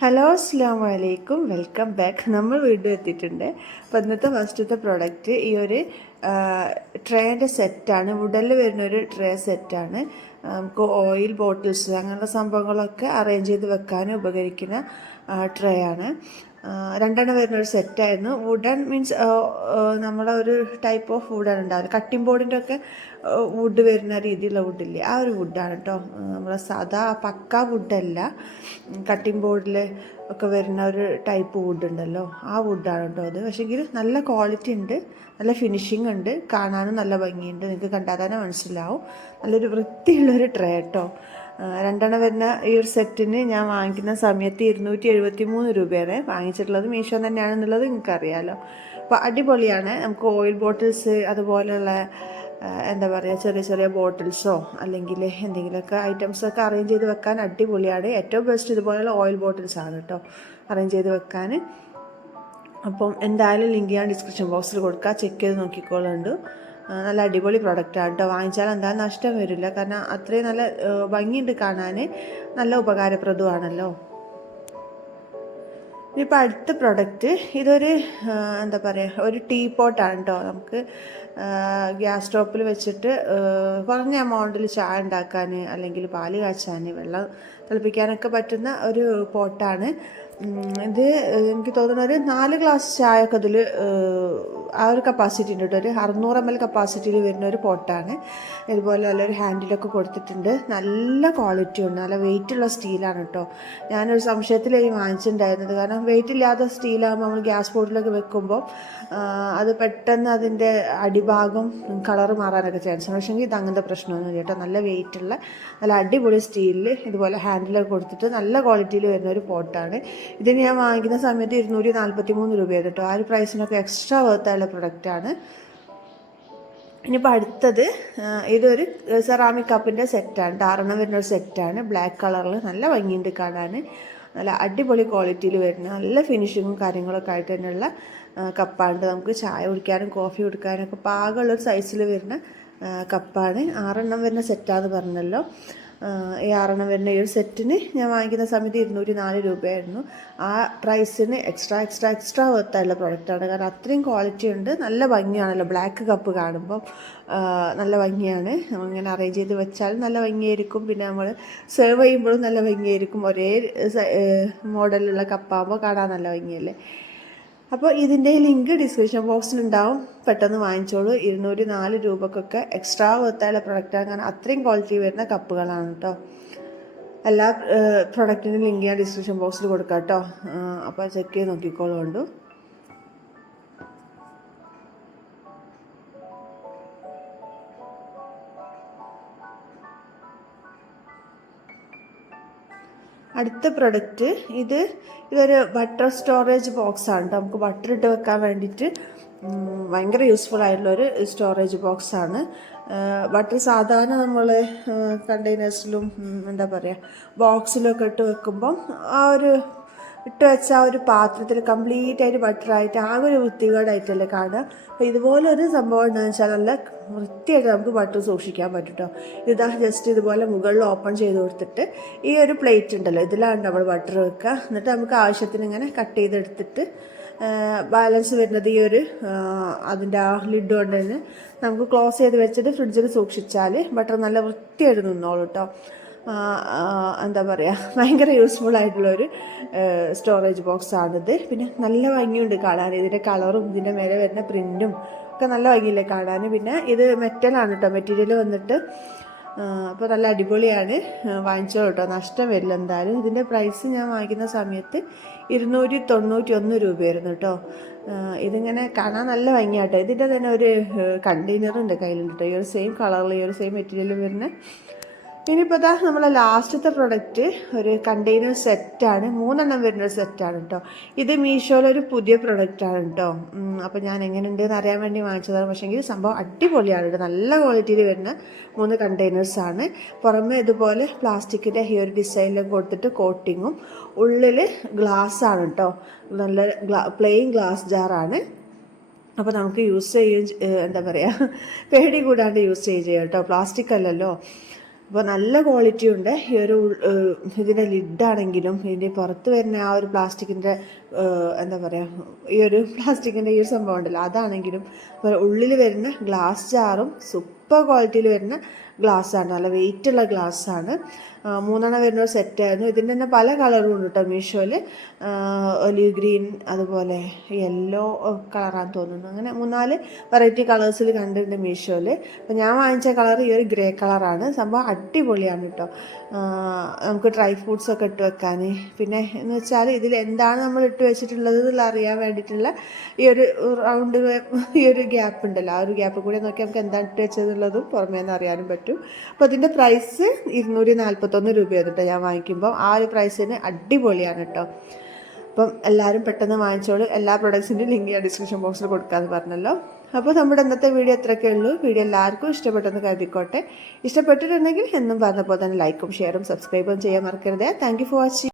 Hello അസ്സാം വലൈക്കും, welcome back. നമ്മൾ വീണ്ടും എത്തിയിട്ടുണ്ട്. അപ്പോൾ ഇന്നത്തെ ഫസ്റ്റത്തെ പ്രോഡക്റ്റ് ഈ ഒരു ട്രേൻ്റെ സെറ്റാണ്. വുഡനിൽ വരുന്നൊരു ട്രേ സെറ്റാണ്. നമുക്ക് ഓയിൽ ബോട്ടിൽസ് അങ്ങനെയുള്ള സംഭവങ്ങളൊക്കെ അറേഞ്ച് ചെയ്ത് വെക്കാൻ ഉപകരിക്കുന്ന ട്രേ ആണ്. രണ്ടെണ്ണം വരുന്നൊരു സെറ്റായിരുന്നു. വുഡൻ മീൻസ് നമ്മളെ ഒരു ടൈപ്പ് ഓഫ് വുഡാണ് ഉണ്ടാവില്ല, കട്ടിംഗ് ബോർഡിൻ്റെ ഒക്കെ വുഡ് വരുന്ന രീതിയിലുള്ള വുഡില്ലേ, ആ ഒരു വുഡാണ് കേട്ടോ. നമ്മളെ സാധാ പക്ക വുഡല്ല, കട്ടിംഗ് ബോർഡിൽ ഒക്കെ വരുന്ന ഒരു ടൈപ്പ് വുഡ് ഉണ്ടല്ലോ, ആ വുഡാണ് കേട്ടോ അത്. പക്ഷേങ്കിൽ നല്ല ക്വാളിറ്റി ഉണ്ട്, നല്ല ഫിനിഷിംഗ് ഉണ്ട്, കാണാനും നല്ല ഭംഗിയുണ്ട്. നിങ്ങൾക്ക് കണ്ടാൽ തന്നെ മനസ്സിലാവും. നല്ലൊരു വൃത്തിയുള്ളൊരു ട്രേ കേട്ടോ. രണ്ടെണ്ണം വരുന്ന ഈ ഒരു സെറ്റിന് ഞാൻ വാങ്ങിക്കുന്ന സമയത്ത് 273 രൂപയാണ് വാങ്ങിച്ചിട്ടുള്ളത്. മീഷോ തന്നെയാണെന്നുള്ളത് നിങ്ങൾക്കറിയാമല്ലോ. അപ്പോൾ അടിപൊളിയാണ്. നമുക്ക് ഓയിൽ ബോട്ടിൽസ് അതുപോലെയുള്ള എന്താ പറയുക, ചെറിയ ചെറിയ ബോട്ടിൽസോ അല്ലെങ്കിൽ എന്തെങ്കിലുമൊക്കെ ഐറ്റംസൊക്കെ അറേഞ്ച് ചെയ്ത് വെക്കാൻ അടിപൊളിയാണ്. ഏറ്റവും ബെസ്റ്റ് ഇതുപോലെയുള്ള ഓയിൽ ബോട്ടിൽസാണ് കേട്ടോ അറേഞ്ച് ചെയ്ത് വെക്കാൻ. അപ്പം എന്തായാലും ലിങ്ക് ഞാൻ ഡിസ്ക്രിപ്ഷൻ ബോക്സിൽ കൊടുക്കുക, ചെക്ക് ചെയ്ത് നോക്കിക്കോളുണ്ട്. നല്ല അടിപൊളി പ്രൊഡക്റ്റാണ് കേട്ടോ. വാങ്ങിച്ചാൽ എന്തായാലും നഷ്ടം വരില്ല, കാരണം അത്രയും നല്ല ഭംഗിയുണ്ട് കാണാൻ, നല്ല ഉപകാരപ്രദമാണല്ലോ. ഇനിയിപ്പോൾ അടുത്ത പ്രൊഡക്റ്റ് ഇതൊരു എന്താ പറയുക, ഒരു ടീ പോട്ടാണ് കേട്ടോ. നമുക്ക് ഗ്യാസ് സ്റ്റോപ്പിൽ വെച്ചിട്ട് കുറഞ്ഞ എമൗണ്ടിൽ ചായ ഉണ്ടാക്കാൻ അല്ലെങ്കിൽ പാല് കാച്ചാൻ, വെള്ളം തിളപ്പിക്കാനൊക്കെ പറ്റുന്ന ഒരു പോട്ടാണ് ഇത്. എനിക്ക് തോന്നുന്ന ഒരു 4 ഗ്ലാസ് ചായ ഒക്കെ ഇതിൽ ആ ഒരു കപ്പാസിറ്റി ഉണ്ട് കേട്ടോ. ഒരു 600 ml കപ്പാസിറ്റിയിൽ വരുന്ന ഒരു പോട്ടാണ്. ഇതുപോലെ നല്ലൊരു ഹാൻഡിലൊക്കെ കൊടുത്തിട്ടുണ്ട്. നല്ല ക്വാളിറ്റി ഉണ്ട്, നല്ല വെയിറ്റുള്ള സ്റ്റീലാണ് കേട്ടോ. ഞാനൊരു സംശയത്തിലേക്ക് വാങ്ങിച്ചിട്ടുണ്ടായിരുന്നത്, കാരണം വെയിറ്റ് ഇല്ലാത്ത സ്റ്റീലാകുമ്പോൾ നമ്മൾ ഗ്യാസ് ബോട്ടിലൊക്കെ വെക്കുമ്പോൾ അത് പെട്ടെന്ന് അതിൻ്റെ അടിഭാഗം കളറ് മാറാനൊക്കെ ചാൻസ് ഉണ്ട്. പക്ഷേ ഇത് അങ്ങനത്തെ പ്രശ്നമൊന്നും കേട്ടോ. നല്ല വെയിറ്റുള്ള നല്ല അടിപൊളി സ്റ്റീലിൽ ഇതുപോലെ ഹാൻഡിലൊക്കെ കൊടുത്തിട്ട് നല്ല ക്വാളിറ്റിയിൽ വരുന്ന ഒരു പോട്ടാണ്. ഇതിന് ഞാൻ വാങ്ങിക്കുന്ന സമയത്ത് 243 രൂപയാണ് കേട്ടോ. ആ ഒരു പ്രൈസിനൊക്കെ എക്സ്ട്രാ വർത്തായുള്ള പ്രൊഡക്റ്റാണ്. ഇനിയിപ്പോൾ അടുത്തത് ഇതൊരു സെറാമിക് കപ്പിൻ്റെ സെറ്റാണ്, 6 വരുന്നൊരു സെറ്റാണ്. ബ്ലാക്ക് കളറിൽ നല്ല ഭംഗിയുണ്ട് കാണാൻ. നല്ല അടിപൊളി ക്വാളിറ്റിയിൽ വരുന്ന നല്ല ഫിനിഷിങ്ങും കാര്യങ്ങളൊക്കെ ആയിട്ട് തന്നെയുള്ള കപ്പാണ്. നമുക്ക് ചായ കുടിക്കാനും കോഫി കുടിക്കാനൊക്കെ പാകമുള്ളൊരു സൈസിൽ വരുന്ന കപ്പാണ്. 6 വരുന്ന സെറ്റാന്ന് പറഞ്ഞല്ലോ. ഈ 6 വരുന്ന ഈ ഒരു സെറ്റിന് ഞാൻ വാങ്ങിക്കുന്ന സമയത്ത് 204 രൂപയായിരുന്നു. ആ പ്രൈസിന് എക്സ്ട്രാ വർത്തായുള്ള പ്രൊഡക്റ്റാണ്, കാരണം അത്രയും ക്വാളിറ്റി ഉണ്ട്. നല്ല ഭംഗിയാണല്ലോ ബ്ലാക്ക് കപ്പ് കാണുമ്പം, നല്ല ഭംഗിയാണ്. ഇങ്ങനെ അറേഞ്ച് ചെയ്ത് വെച്ചാലും നല്ല ഭംഗിയായിരിക്കും. പിന്നെ നമ്മൾ സെർവ് ചെയ്യുമ്പോഴും നല്ല ഭംഗിയായിരിക്കും. ഒരേ മോഡലിലുള്ള കപ്പാകുമ്പോൾ കാണാൻ നല്ല ഭംഗിയല്ലേ. അപ്പോൾ ഇതിൻ്റെ ലിങ്ക് ഡിസ്ക്രിപ്ഷൻ ബോക്സിലുണ്ടാവും, പെട്ടെന്ന് വാങ്ങിച്ചോളൂ. 204 രൂപക്കൊക്കെ എക്സ്ട്രാ വർത്തായുള്ള പ്രൊഡക്റ്റാണ്, കാരണം അത്രയും ക്വാളിറ്റി വരുന്ന കപ്പുകളാണ് കേട്ടോ. എല്ലാ പ്രൊഡക്റ്റിൻ്റെ ലിങ്ക് ഞാൻ ഡിസ്ക്രിപ്ഷൻ ബോക്സിൽ കൊടുക്കാം കേട്ടോ. അപ്പോൾ ചെക്ക് ചെയ്ത് നോക്കിക്കോളുണ്ട്. അടുത്ത പ്രൊഡക്റ്റ് ഇതൊരു ബട്ടർ സ്റ്റോറേജ് ബോക്സാണ് കേട്ടോ. നമുക്ക് ബട്ടർ ഇട്ട് വെക്കാൻ വേണ്ടിയിട്ട് ഭയങ്കര യൂസ്ഫുൾ ആയിട്ടുള്ളൊരു സ്റ്റോറേജ് ബോക്സാണ്. ബട്ടർ സാധാരണ നമ്മൾ കണ്ടെയ്നേഴ്സിലും എന്താ പറയുക ബോക്സിലൊക്കെ ഇട്ട് വെക്കുമ്പം ഇട്ട് വെച്ച ആ ഒരു പാത്രത്തിൽ കംപ്ലീറ്റ് ആയിട്ട് ബട്ടറായിട്ട് ആകെ ഒരു വൃത്തികേടായിട്ടല്ലേ കാണുക. അപ്പോൾ ഇതുപോലൊരു സംഭവം എന്താണെന്ന് വെച്ചാൽ നല്ല വൃത്തിയായിട്ട് നമുക്ക് ബട്ടർ സൂക്ഷിക്കാൻ പറ്റും കേട്ടോ. ഇതാ ജസ്റ്റ് ഇതുപോലെ മുകളിൽ ഓപ്പൺ ചെയ്ത് കൊടുത്തിട്ട് ഈ ഒരു പ്ലേറ്റ് ഉണ്ടല്ലോ, ഇതിലാണ് നമ്മൾ ബട്ടർ വെക്കുക. എന്നിട്ട് നമുക്ക് ആവശ്യത്തിന് ഇങ്ങനെ കട്ട് ചെയ്തെടുത്തിട്ട് ബാലൻസ് വരുന്നത് ഈ ഒരു അതിൻ്റെ ആ ലിഡ് കൊണ്ട് തന്നെ നമുക്ക് ക്ലോസ് ചെയ്ത് വെച്ചിട്ട് ഫ്രിഡ്ജിൽ സൂക്ഷിച്ചാൽ ബട്ടർ നല്ല വൃത്തിയായിട്ട് നിന്നോളൂ കേട്ടോ. എന്താ പറയുക, ഭയങ്കര യൂസ്ഫുൾ ആയിട്ടുള്ളൊരു സ്റ്റോറേജ് ബോക്സാണിത്. പിന്നെ നല്ല ഭംഗിയുണ്ട് കാണാൻ, ഇതിൻ്റെ കളറും ഇതിൻ്റെ മേലെ വരുന്ന പ്രിൻറ്റും ഒക്കെ നല്ല ഭംഗിയില്ലേ കാണാൻ. പിന്നെ ഇത് മെറ്റലാണ് കേട്ടോ, മെറ്റീരിയൽ വന്നിട്ട്. അപ്പോൾ നല്ല അടിപൊളിയാണ്, വാങ്ങിച്ചോ കേട്ടോ, നഷ്ടം വരില്ല എന്തായാലും. ഇതിൻ്റെ പ്രൈസ് ഞാൻ വാങ്ങിക്കുന്ന സമയത്ത് 291 രൂപയായിരുന്നു കേട്ടോ. ഇതിങ്ങനെ കാണാൻ നല്ല ഭംഗിയാട്ടോ. ഇതിൻ്റെ തന്നെ ഒരു കണ്ടെയ്നറുണ്ട് കയ്യിലുണ്ട് കേട്ടോ, ഈ ഒരു സെയിം കളറിൽ ഈ ഒരു സെയിം മെറ്റീരിയൽ വരുന്ന. ഇനിയിപ്പോൾ ഇതാ നമ്മളെ ലാസ്റ്റത്തെ പ്രൊഡക്റ്റ് ഒരു കണ്ടെയ്നർ സെറ്റാണ്. 3 വരുന്നൊരു സെറ്റാണ് കേട്ടോ. ഇത് മീഷോയിലൊരു പുതിയ പ്രൊഡക്റ്റാണ് കേട്ടോ. അപ്പോൾ ഞാൻ എങ്ങനെയുണ്ടെന്ന് അറിയാൻ വേണ്ടി വാങ്ങിച്ചതാണ്. പക്ഷേങ്കിൽ സംഭവം അടിപൊളിയാണ് കേട്ടോ. നല്ല ക്വാളിറ്റിയിൽ വരുന്ന 3 കണ്ടെയ്നേഴ്സാണ്. പുറമെ ഇതുപോലെ പ്ലാസ്റ്റിക്കിൻ്റെ ഈ ഒരു ഡിസൈനിലൊക്കെ കൊടുത്തിട്ട് കോട്ടിങ്ങും, ഉള്ളിൽ ഗ്ലാസ്സാണ് കേട്ടോ. നല്ല പ്ലെയിൻ ഗ്ലാസ് ജാറാണ്. അപ്പോൾ നമുക്ക് യൂസ് ചെയ്യുകയും എന്താ പറയുക, പേടി കൂടാണ്ട് യൂസ് ചെയ്യുക കേട്ടോ. പ്ലാസ്റ്റിക് അല്ലല്ലോ. അപ്പോൾ നല്ല ക്വാളിറ്റി ഉണ്ട്. ഈ ഒരു ഇതിൻ്റെ ലിഡാണെങ്കിലും ഇതിൻ്റെ പുറത്ത് വരുന്ന ആ ഒരു പ്ലാസ്റ്റിക്കിൻ്റെ എന്താ പറയുക, ഈ ഒരു പ്ലാസ്റ്റിക്കിൻ്റെ ഈ ഒരു സംഭവം ഉണ്ടല്ലോ, അതാണെങ്കിലും ഉള്ളിൽ വരുന്ന ഗ്ലാസ് ജാറും സൂപ്പർ ക്വാളിറ്റിയിൽ വരുന്ന ഗ്ലാസ്സാണ്, നല്ല വെയിറ്റുള്ള ഗ്ലാസ്സാണ്. 3 വരുന്ന ഒരു സെറ്റായിരുന്നു. ഇതിൻ്റെ തന്നെ പല കളറും ഉണ്ട് കേട്ടോ മീഷോയിൽ. ഒലിവ് ഗ്രീൻ, അതുപോലെ യെല്ലോ കളറാന്ന് തോന്നുന്നു. അങ്ങനെ 3-4 വെറൈറ്റി കളേഴ്സിൽ കണ്ടിട്ടുണ്ട് മീഷോയിൽ. അപ്പോൾ ഞാൻ വാങ്ങിച്ച കളർ ഈ ഒരു ഗ്രേ കളറാണ്. സംഭവം അടിപൊളിയാണ് കേട്ടോ. നമുക്ക് ഡ്രൈ ഫ്രൂട്ട്സ് ഒക്കെ ഇട്ട് വെക്കാൻ, പിന്നെ എന്ന് വെച്ചാൽ ഇതിൽ എന്താണ് നമ്മൾ ഇട്ട് വെച്ചിട്ടുള്ളത് എന്നുള്ള അറിയാൻ വേണ്ടിയിട്ടുള്ള ഈ ഒരു റൗണ്ട്, ഈ ഒരു ഗ്യാപ്പ് ഉണ്ടല്ലോ, ആ ഒരു ഗ്യാപ്പ് കൂടി നോക്കി നമുക്ക് എന്താണ് ഇട്ട് വെച്ചതെന്നുള്ളതും പുറമേ നിന്ന് അറിയാനും പറ്റും. അപ്പോൾ അതിൻ്റെ പ്രൈസ് 241 രൂപയാണ് കേട്ടോ ഞാൻ വാങ്ങിക്കുമ്പോൾ. ആ ഒരു പ്രൈസിന് അടിപൊളിയാണ് കേട്ടോ. അപ്പം എല്ലാവരും പെട്ടെന്ന് വാങ്ങിച്ചോളൂ. എല്ലാ പ്രൊഡക്ട്സിൻ്റെയും ലിങ്ക് ഞാൻ ഡിസ്ക്രിപ്ഷൻ ബോക്സിൽ കൊടുക്കാമെന്ന് പറഞ്ഞല്ലോ. അപ്പോൾ നമ്മുടെ ഇന്നത്തെ വീഡിയോ ഇത്രയൊക്കെ ഉള്ളൂ. വീഡിയോ എല്ലാവർക്കും ഇഷ്ടപ്പെട്ടെന്ന് കരുതിക്കോട്ടെ. ഇഷ്ടപ്പെട്ടിട്ടുണ്ടെങ്കിൽ എന്നും പറഞ്ഞപ്പോൾ തന്നെ ലൈക്കും ഷെയറും സബ്സ്ക്രൈബും ചെയ്യാൻ മറക്കരുത്. Thank you for watching.